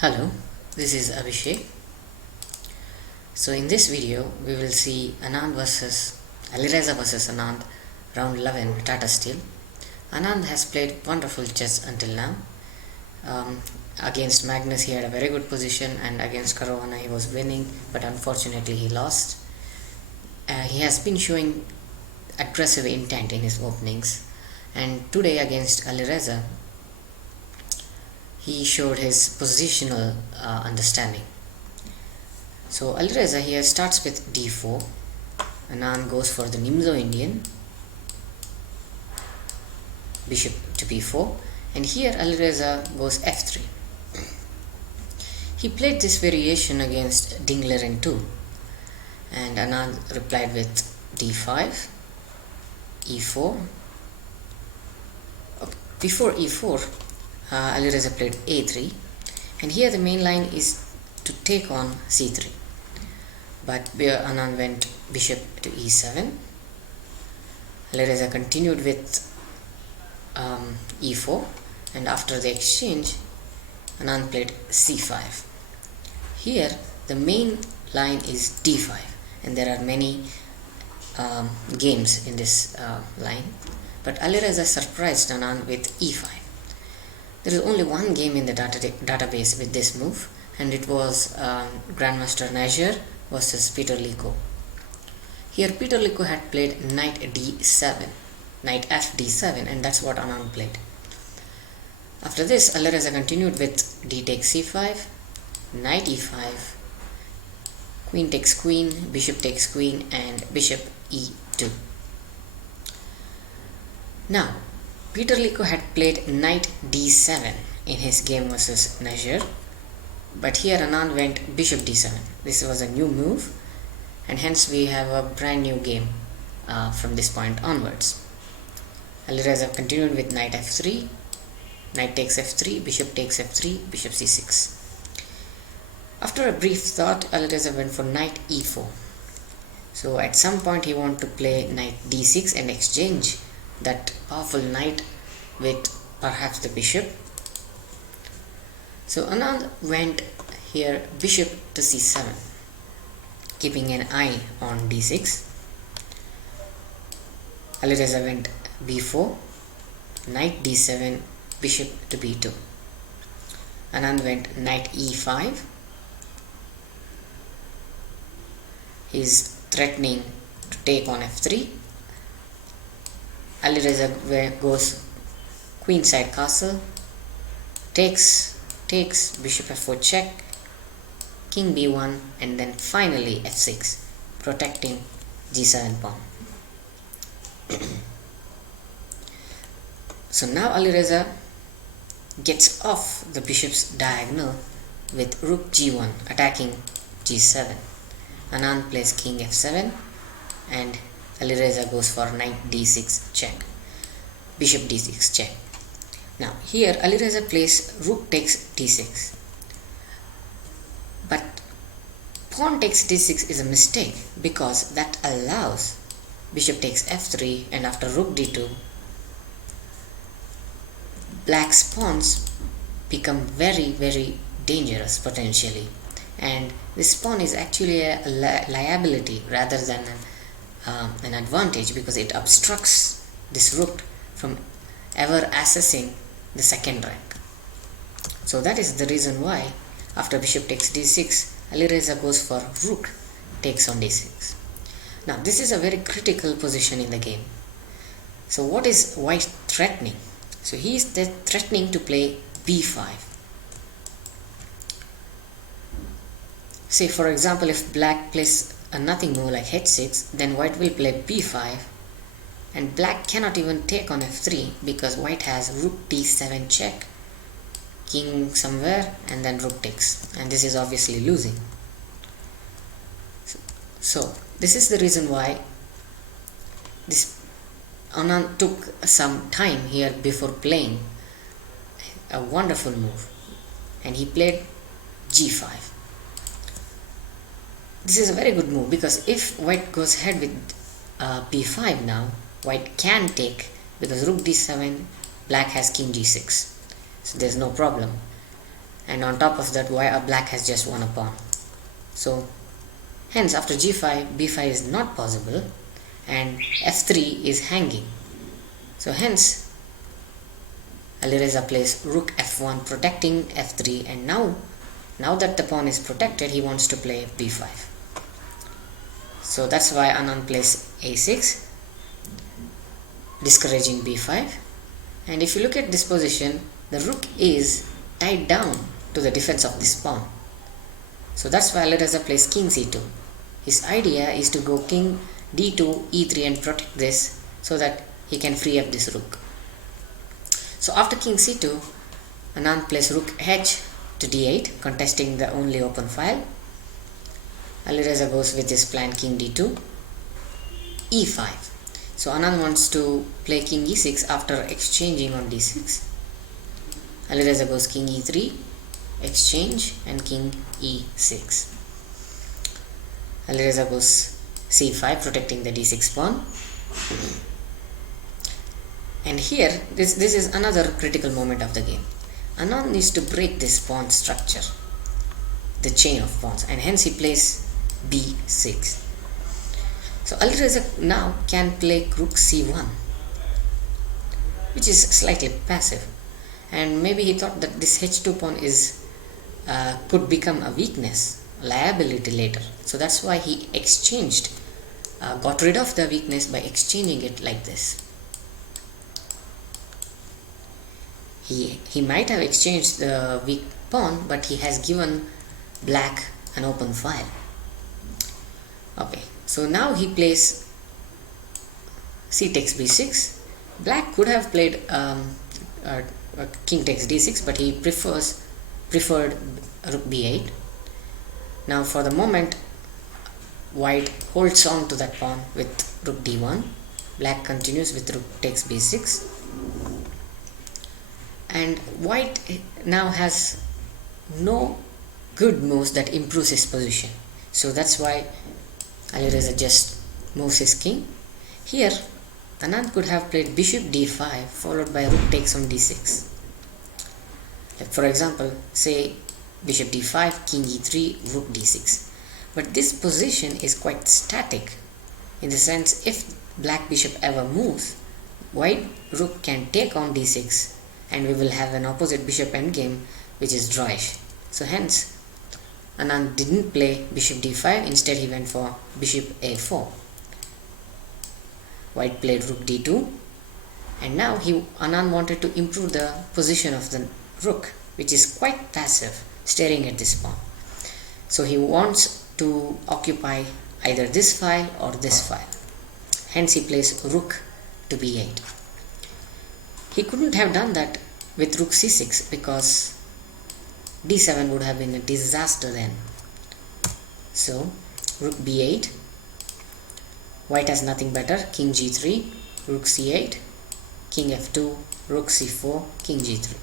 Hello, this is Abhishek. So in this video we will see Anand versus Alireza versus Anand round 11 Tata Steel. Anand has played wonderful chess until now. Against Magnus he had a very good position, and against Caruana he was winning, but unfortunately he lost. He has been showing aggressive intent in his openings, and today against Alireza he showed his positional understanding. So Alireza here starts with d4. Anand goes for the Nimzo Indian, bishop to b4, and here Alireza goes f3. He played this variation against Dingler in 2, and Anand replied with d5, e4. Okay. Before e4, Alireza played a3, and here the main line is to take on c3, but Anand went bishop to e7. Alireza continued with e4, and after the exchange Anand played c5. Here the main line is d5, and there are many games in this line, but Alireza surprised Anand with e5. There is only one game in the database with this move, and it was Grandmaster Nazir versus Peter Liko. Here Peter Liko had played knight d7, knight f d7, and that's what Anand played. After this, Alireza continued with d takes c5, knight e5, queen takes queen, bishop takes queen, and bishop e2. Now, Peter Liko had played knight d7 in his game versus Nazir, but here Anand went bishop d7. This was a new move, and hence we have a brand new game from this point onwards. Alireza continued with knight f3, knight takes f3, bishop takes f3, bishop c6. After a brief thought, Alireza went for knight e4. So at some point he wanted to play knight d6 and exchange that powerful knight with perhaps the bishop. So Anand went here bishop to c7, keeping an eye on d6. Alireza went b4, knight d7, bishop to b2. Anand went knight e5. He is threatening to take on f3. Alireza goes queenside castle, takes, bishop f4 check, king b1, and then finally f6, protecting g7 pawn. So now Alireza gets off the bishop's diagonal with rook g1 attacking g7. Anand plays king f7, and Alireza goes for knight d6 check, bishop d6 check. Now here Alireza plays rook takes d6, but pawn takes d6 is a mistake because that allows bishop takes f3, and after rook d2 black's pawns become very dangerous potentially, and this pawn is actually a liability rather than an advantage, because it obstructs this rook from ever accessing the second rank. So that is the reason why after bishop takes d6, Alireza goes for rook takes on d6. Now this is a very critical position in the game. So what is white threatening? So he is threatening to play b5. Say for example, if black plays a nothing move like h6, then white will play b5, and black cannot even take on f3 because white has rook d7 check, king somewhere, and then rook takes, and this is obviously losing. So this is the reason why this Anand took some time here before playing a wonderful move, and he played g5. This is a very good move, because if white goes ahead with b5 now, white can take, because rook d7, black has king g6, so there's no problem. and on top of that black has just won a pawn. So hence after g5, b5 is not possible and f3 is hanging. So hence Alireza plays rook f1 protecting f3, and now that the pawn is protected, he wants to play b5. So that's why Anand plays a6, discouraging b5. And if you look at this position, the rook is tied down to the defense of this pawn. So that's why Alireza plays king c2. His idea is to go king d2, e3 and protect this so that he can free up this rook. So after king c2, Anand plays rook h to d8, contesting the only open file. Alireza goes with his plan king d2, e5. So Anand wants to play king e6 after exchanging on d6. Alireza goes king e3, exchange, and king e6. Alireza goes c5, protecting the d6 pawn. And here, this is another critical moment of the game. Anand needs to break this pawn structure, the chain of pawns, and hence he plays b6. So Alireza now can play rook c1, which is slightly passive, and maybe he thought that this h2 pawn is could become a weakness, liability later. So that's why he exchanged, got rid of the weakness by exchanging it like this. He might have exchanged the weak pawn, but he has given black an open file. Okay, so now he plays c takes b6. Black could have played king takes d6, but he preferred rook b8. Now for the moment, white holds on to that pawn with rook d1. Black continues with rook takes b6. And white now has no good moves that improves his position. So that's why Alireza just moves his king. Here, Anand could have played bishop d5 followed by rook takes on d6. Like for example, say bishop d5, king e3, rook d6. But this position is quite static, in the sense if black bishop ever moves, white rook can take on d6 and we will have an opposite bishop endgame which is drawish. So hence Anand didn't play bishop d5, instead he went for bishop a4. White played rook d2, and now Anand wanted to improve the position of the rook, which is quite passive, staring at this pawn. So he wants to occupy either this file or this file. Hence he plays rook to b8. He couldn't have done that with rook c6 because d7 would have been a disaster then. So rook b8, white has nothing better, king g3, rook c8, king f2, rook c4, king g3.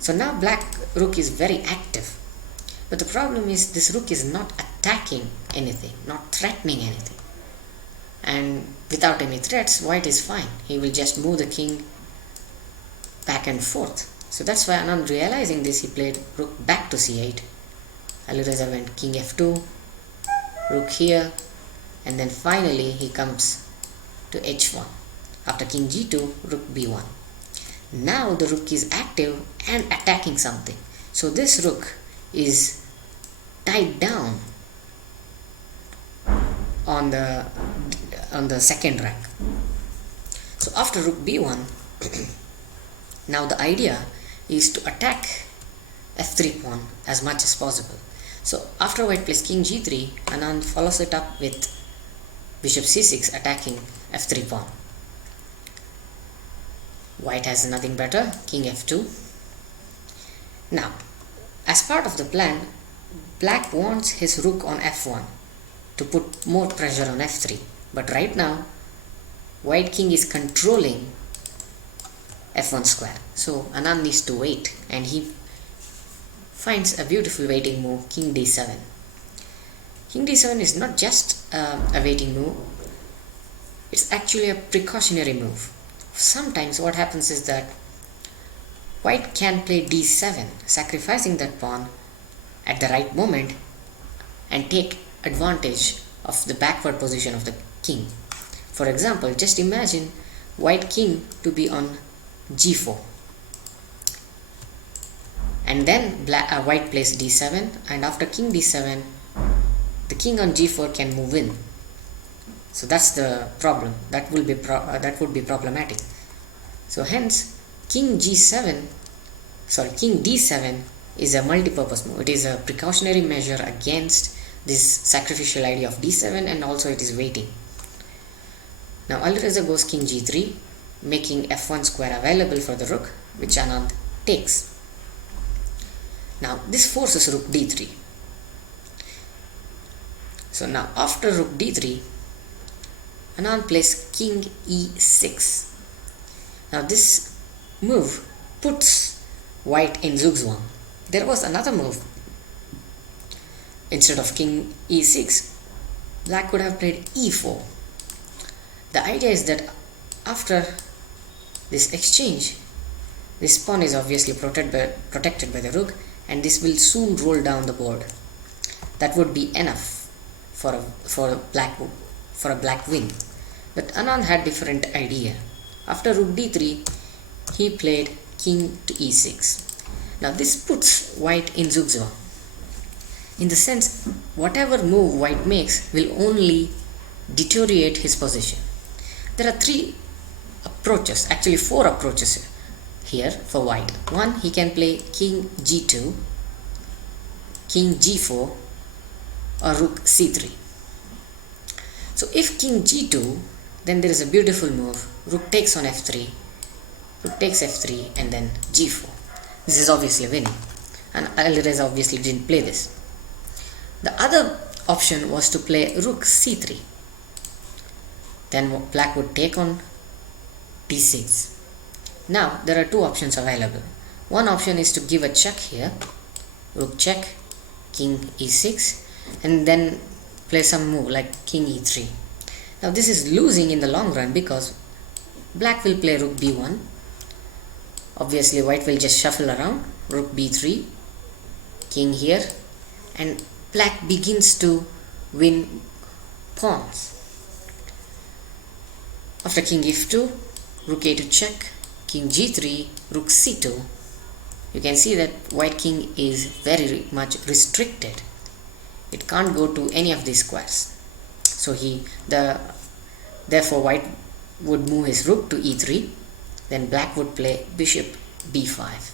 So now black rook is very active, but the problem is this rook is not attacking anything, not threatening anything, and without any threats white is fine. He will just move the king back and forth. So that's why Anand, realizing this, he played rook back to c8. Alireza went king f2, rook here, and then finally he comes to h1. After king g2, rook b1. Now the rook is active and attacking something. So this rook is tied down on the second rank. So after rook b1, now the idea is to attack f3 pawn as much as possible. So after white plays king g3, Anand follows it up with bishop c6 attacking f3 pawn. White has nothing better, king f2. Now, as part of the plan, black wants his rook on f1 to put more pressure on f3. But right now, white king is controlling f1 square. So Anand needs to wait, and he finds a beautiful waiting move, king d7. King d7 is not just a waiting move, it's actually a precautionary move. Sometimes what happens is that white can play d7, sacrificing that pawn at the right moment and take advantage of the backward position of the king. For example, just imagine white king to be on g4, and then white plays d7, and after king d7 the king on g4 can move in. So that's the problem. That would be problematic. So hence king d7 is a multi-purpose move. It is a precautionary measure against this sacrificial idea of d7, and also it is waiting. Now Alireza goes king g3, making f1 square available for the rook, which Anand takes. Now this forces rook d3. So now after rook d3, Anand plays king e6. Now this move puts white in zugzwang. There was another move. Instead of king e6, black could have played e4. The idea is that after this exchange, this pawn is obviously protected by the rook, and this will soon roll down the board. That would be enough for a black win. But Anand had different idea. After rook d3, he played king to e6. Now this puts white in zugzwang. In the sense, whatever move white makes will only deteriorate his position. There are four approaches here for white. One, he can play king g2, king g4, or rook c3. So if king g2, then there is a beautiful move. Rook takes on f3, rook takes f3, and then g4. This is obviously winning, and Alireza obviously didn't play this. The other option was to play rook c3. Then black would take on d6. Now there are two options available. One option is to give a check here, rook check, king e6, and then play some move like king e3. Now this is losing in the long run because black will play rook b1. Obviously white will just shuffle around, rook b3, king here, and black begins to win pawns. After king f2, rook a2 check, king g3, rook c2, you can see that white king is very much restricted. It can't go to any of these squares. So therefore white would move his rook to e3, then black would play bishop b5.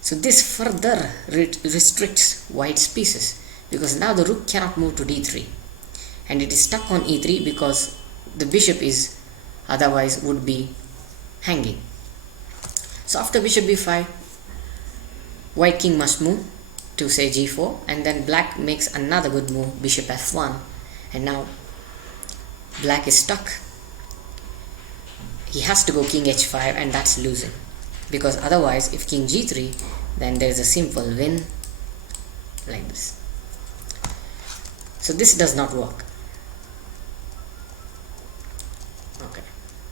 So this further restricts white's pieces, because now the rook cannot move to d3, and it is stuck on e3 because the bishop is otherwise would be hanging. So after bishop b5, white king must move to say g4, and then black makes another good move, bishop f1, and now black is stuck. He has to go king h5, and that's losing, because otherwise if king g3, then there is a simple win like this. So this does not work. Okay.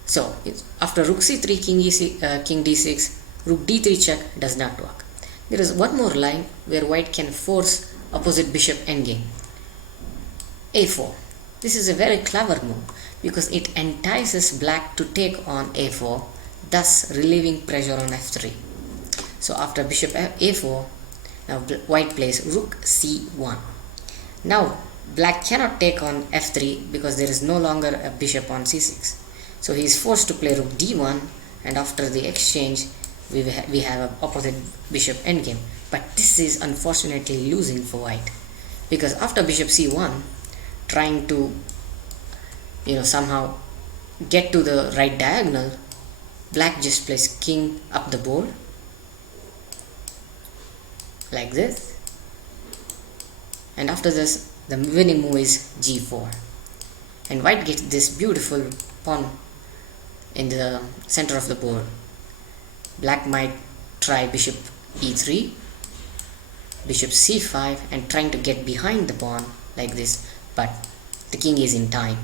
So after rook c3, king d6, rook d3 check does not work. There is one more line where white can force opposite bishop endgame. a4. This is a very clever move because it entices black to take on a4, thus relieving pressure on f3. So after bishop a4, now white plays rook c1. Now black cannot take on f3 because there is no longer a bishop on c6. So he is forced to play rook d1, and after the exchange we have an opposite bishop endgame. But this is unfortunately losing for white, because after bishop c1, trying to somehow get to the right diagonal, black just plays king up the board like this, and after this the winning move is g4, and white gets this beautiful pawn in the center of the board. Black might try bishop e3, bishop c5, and trying to get behind the pawn like this, but the king is in time.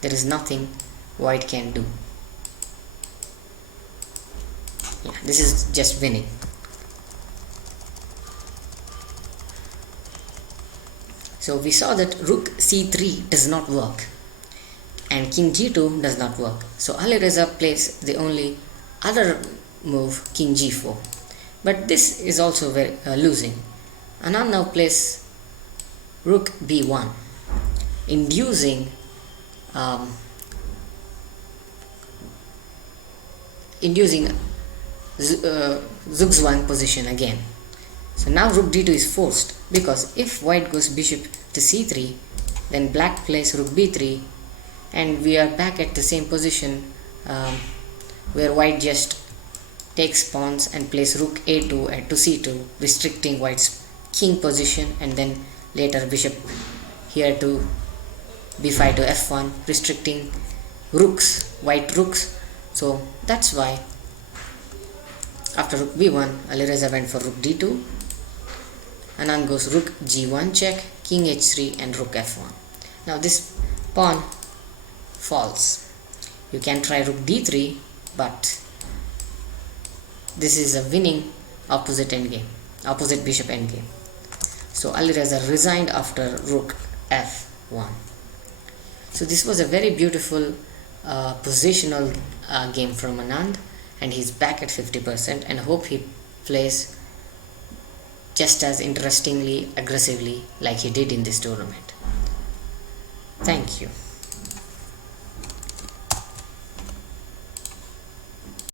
There is nothing white can do. Yeah, this is just winning. So we saw that rook c3 does not work and king g2 does not work. So Alireza plays the only other move, king g4. But this is also very losing. Anand now plays rook b1, inducing um, inducing Zugzwang position again. So now rook d2 is forced, because if white goes bishop to c3, then black plays rook b3, and we are back at the same position where white just takes pawns and plays rook a2 to c2, restricting white's king position, and then later bishop here to b5 to f1, restricting white rooks. So that's why after rook b1, Alireza went for rook d2. Anand goes rook g1 check, king h3 and rook f1. Now this pawn falls. You can try rook d3, but this is a winning opposite bishop endgame. So Alireza resigned after rook f1. So this was a very beautiful positional game from Anand, and he's back at 50%, and hope he plays just as interestingly, aggressively like he did in this tournament. Thank you.